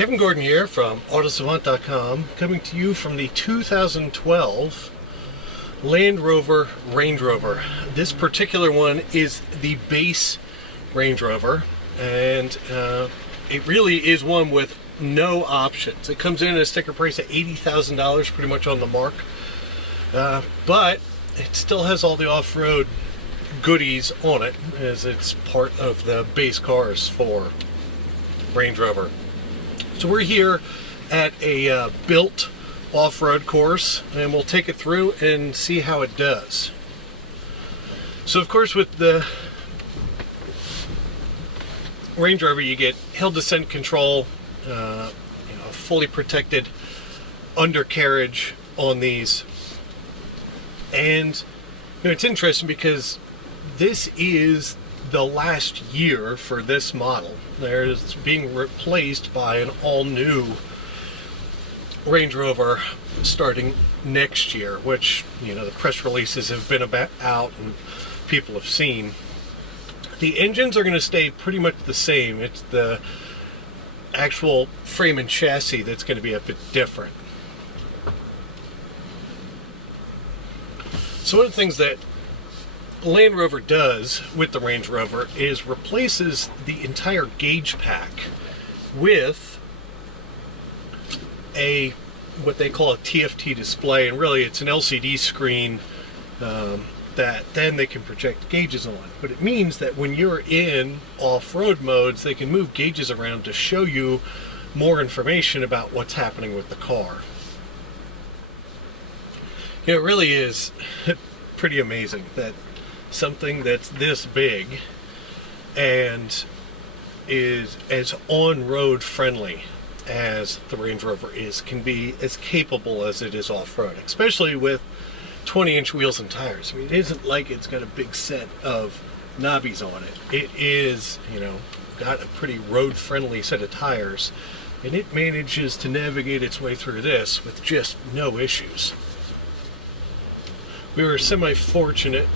Kevin Gordon here from Autosavant.com, coming to you from the 2012 Land Rover Range Rover. This particular one is the base Range Rover, and it really is one with no options. It comes in at a sticker price of $80,000, pretty much on the mark, but it still has all the off-road goodies on it, as it's part of the base cars for Range Rover. So we're here at a built off-road course, and we'll take it through and see how it does. So of course, with the Range Rover, you get hill descent control, fully protected undercarriage on these. And it's interesting because this is the last year for this model. It's being replaced by an all-new Range Rover starting next year, which, the press releases have been out and people have seen. The engines are going to stay pretty much the same. It's the actual frame and chassis that's going to be a bit different. So one of the things that Land Rover does with the Range Rover is replaces the entire gauge pack with what they call a TFT display, and really it's an LCD screen that then they can project gauges on. But it means that when you're in off-road modes, they can move gauges around to show you more information about what's happening with the car. It really is pretty amazing that something that's this big and is as on-road friendly as the Range Rover is can be as capable as it is off-road, especially with 20-inch wheels and tires. I mean, it isn't like it's got a big set of knobbies on it. It is, got a pretty road-friendly set of tires, and it manages to navigate its way through this with just no issues. We were semi-fortunate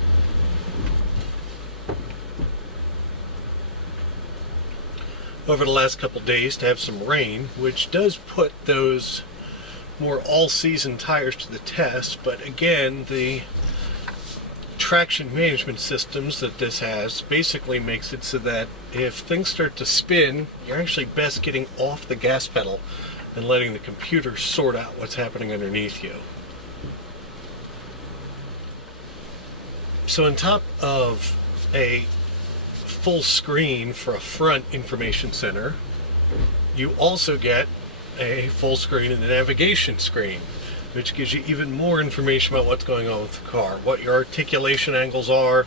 over the last couple days to have some rain, which does put those more all-season tires to the test. But again, the traction management systems that this has basically makes it so that if things start to spin, you're actually best getting off the gas pedal and letting the computer sort out what's happening underneath you. So on top of a full screen for a front information center, you also get a full screen in the navigation screen, which gives you even more information about what's going on with the car, what your articulation angles are,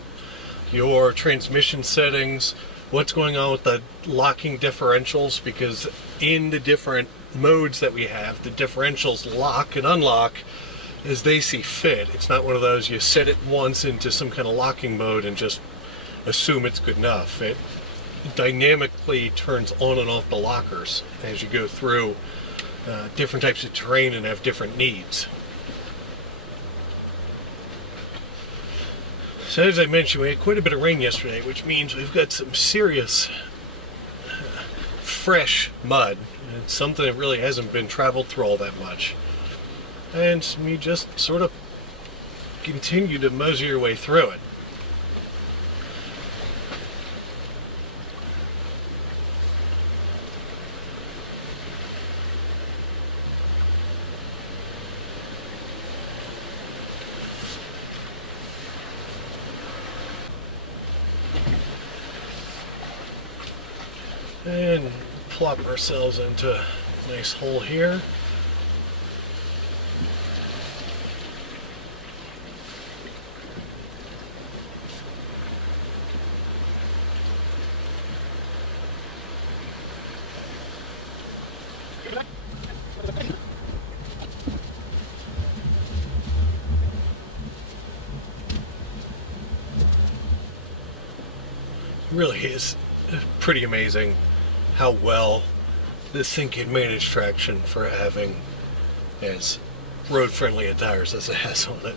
your transmission settings, what's going on with the locking differentials, because in the different modes that we have, the differentials lock and unlock as they see fit. It's not one of those you set it once into some kind of locking mode and just assume it's good enough. It dynamically turns on and off the lockers as you go through different types of terrain and have different needs. So as I mentioned, we had quite a bit of rain yesterday, which means we've got some serious fresh mud. It's something that really hasn't been traveled through all that much. And you just sort of continue to mosey your way through it. And plop ourselves into a nice hole here. It really is pretty amazing how well this thing can manage traction for having as road-friendly tires as it has on it.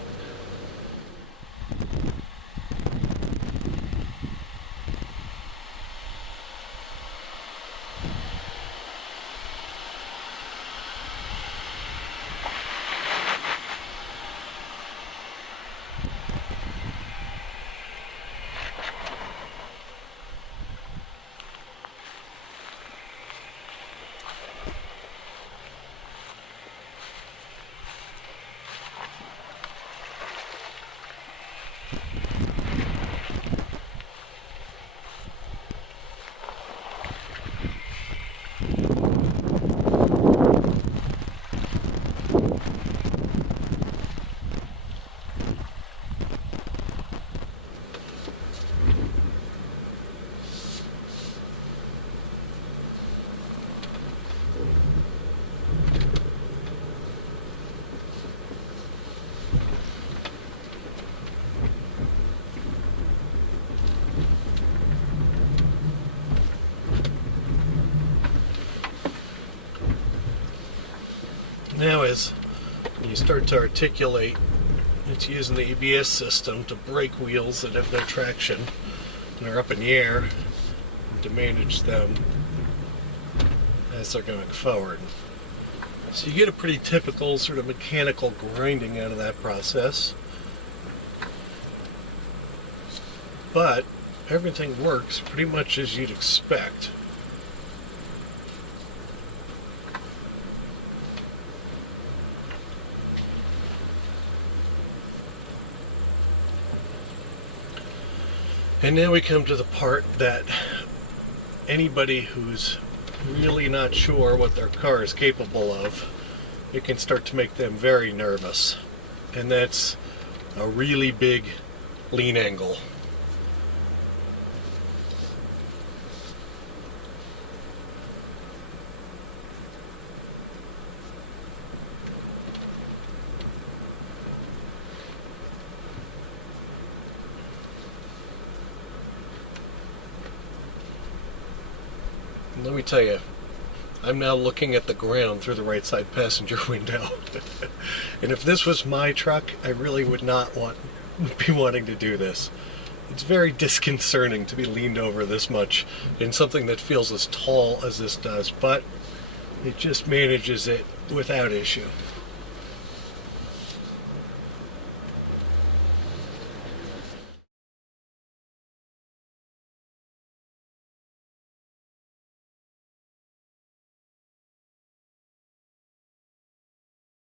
Now as you start to articulate, it's using the ABS system to brake wheels that have no traction and are up in the air, and to manage them as they're going forward. So you get a pretty typical sort of mechanical grinding out of that process. But everything works pretty much as you'd expect. And now we come to the part that anybody who's really not sure what their car is capable of, it can start to make them very nervous. And that's a really big lean angle. Let me tell you, I'm now looking at the ground through the right side passenger window. And if this was my truck, I really would not be wanting to do this. It's very disconcerting to be leaned over this much in something that feels as tall as this does, but it just manages it without issue.